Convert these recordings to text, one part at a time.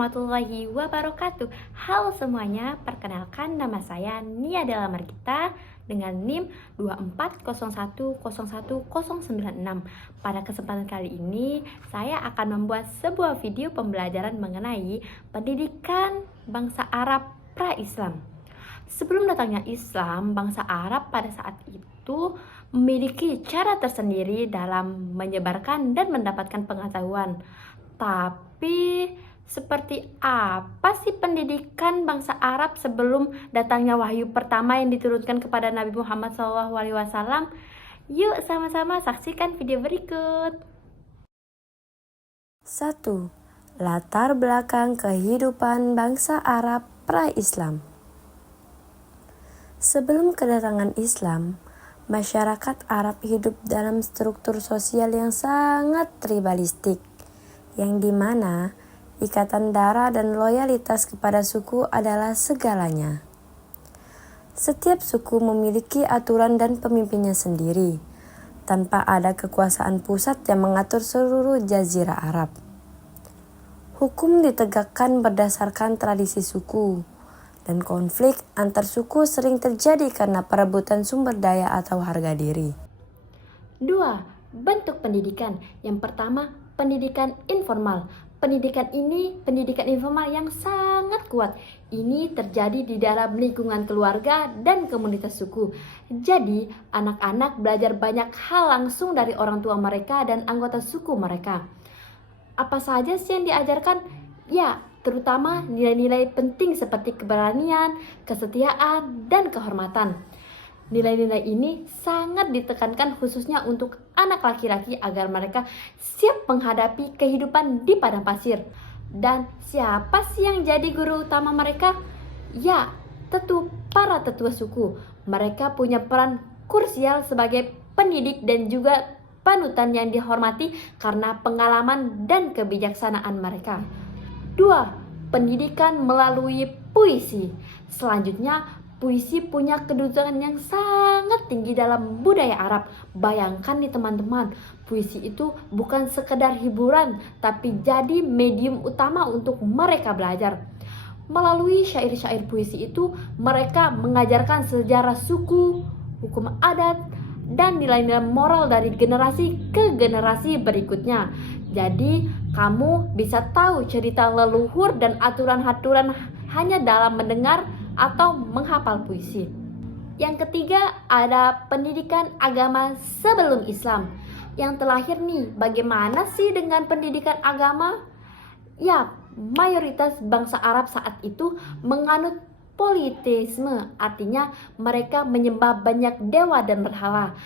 warahmatullahi wabarakatuh. Halo semuanya, perkenalkan nama saya Nia Della Margita dengan NIM 240101096. Pada kesempatan kali ini, saya akan membuat sebuah video pembelajaran mengenai pendidikan bangsa Arab pra-Islam. Sebelum datangnya Islam, bangsa Arab pada saat itu memiliki cara tersendiri dalam menyebarkan dan mendapatkan pengetahuan. Tapi seperti apa sih pendidikan bangsa Arab sebelum datangnya wahyu pertama yang diturunkan kepada Nabi Muhammad SAW? Yuk sama-sama saksikan video berikut. 1. Latar belakang kehidupan bangsa Arab pra-Islam. Sebelum kedatangan Islam, masyarakat Arab hidup dalam struktur sosial yang sangat tribalistik, yang dimana ikatan darah dan loyalitas kepada suku adalah segalanya. Setiap suku memiliki aturan dan pemimpinnya sendiri, tanpa ada kekuasaan pusat yang mengatur seluruh jazirah Arab. Hukum ditegakkan berdasarkan tradisi suku, dan konflik antar suku sering terjadi karena perebutan sumber daya atau harga diri. 2. Bentuk pendidikan. Yang pertama, pendidikan informal. Pendidikan informal yang sangat kuat. Ini terjadi di dalam lingkungan keluarga dan komunitas suku. Jadi, anak-anak belajar banyak hal langsung dari orang tua mereka dan anggota suku mereka. Apa saja sih yang diajarkan? Ya, terutama nilai-nilai penting seperti keberanian, kesetiaan, dan kehormatan. Nilai-nilai ini sangat ditekankan khususnya untuk anak laki-laki agar mereka siap menghadapi kehidupan di padang pasir. Dan siapa sih yang jadi guru utama mereka? Ya, tentu para tetua suku. Mereka punya peran krusial sebagai pendidik dan juga panutan yang dihormati karena pengalaman dan kebijaksanaan mereka. 2. Pendidikan melalui puisi. Selanjutnya, puisi punya kedudukan yang sangat tinggi dalam budaya Arab. Bayangkan nih teman-teman, puisi itu bukan sekedar hiburan, tapi jadi medium utama untuk mereka belajar. Melalui syair-syair puisi itu, mereka mengajarkan sejarah suku, hukum adat, dan nilai-nilai moral dari generasi ke generasi berikutnya. Jadi, kamu bisa tahu cerita leluhur dan aturan-aturan hanya dalam mendengar atau menghafal puisi. Yang ketiga, ada pendidikan agama sebelum Islam. Yang terakhir nih, bagaimana sih dengan pendidikan agama? Ya, mayoritas bangsa Arab saat itu menganut politeisme, artinya mereka menyembah banyak dewa dan berhala.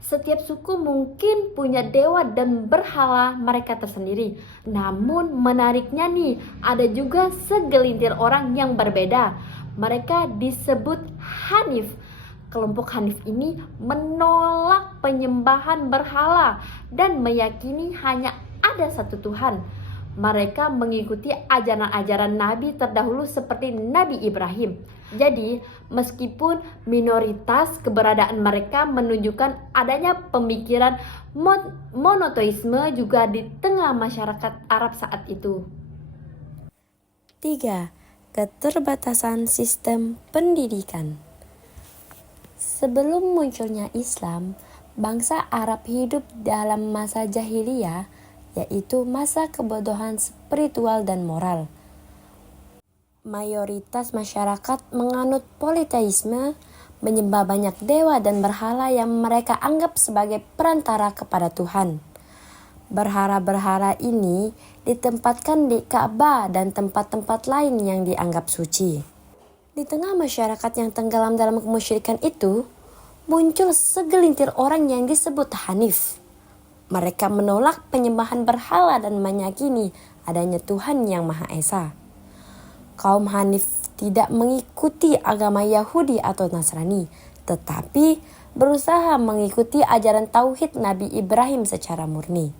Setiap suku mungkin punya dewa dan berhala mereka tersendiri. Namun menariknya nih, ada juga segelintir orang yang berbeda. Mereka disebut Hanif. Kelompok Hanif ini menolak penyembahan berhala dan meyakini hanya ada satu Tuhan. Mereka mengikuti ajaran-ajaran Nabi terdahulu seperti Nabi Ibrahim. Jadi, meskipun minoritas, keberadaan mereka menunjukkan adanya pemikiran monoteisme juga di tengah masyarakat Arab saat itu. 3. Keterbatasan sistem pendidikan. Sebelum munculnya Islam, bangsa Arab hidup dalam masa jahiliyah, yaitu masa kebodohan spiritual dan moral. Mayoritas masyarakat menganut politeisme, menyembah banyak dewa dan berhala yang mereka anggap sebagai perantara kepada Tuhan. Berhala-berhala ini ditempatkan di Ka'bah dan tempat-tempat lain yang dianggap suci. Di tengah masyarakat yang tenggelam dalam kemusyrikan itu, muncul segelintir orang yang disebut Hanif. Mereka menolak penyembahan berhala dan meyakini adanya Tuhan yang Maha Esa. Kaum Hanif tidak mengikuti agama Yahudi atau Nasrani, tetapi berusaha mengikuti ajaran tauhid Nabi Ibrahim secara murni.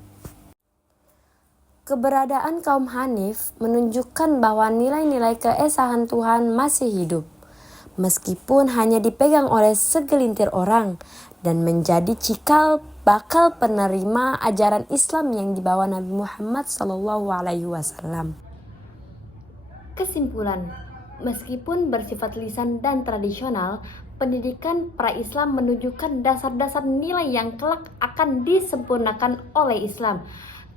Keberadaan kaum Hanif menunjukkan bahwa nilai-nilai keesahan Tuhan masih hidup, meskipun hanya dipegang oleh segelintir orang dan menjadi cikal bakal penerima ajaran Islam yang dibawa Nabi Muhammad SAW. Kesimpulan, meskipun bersifat lisan dan tradisional, pendidikan pra-Islam menunjukkan dasar-dasar nilai yang kelak akan disempurnakan oleh Islam.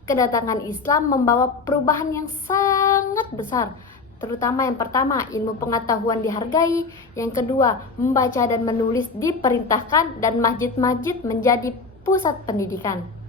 Kedatangan Islam membawa perubahan yang sangat besar, terutama yang pertama, ilmu pengetahuan dihargai, yang kedua, membaca dan menulis diperintahkan, dan masjid-masjid menjadi pusat pendidikan.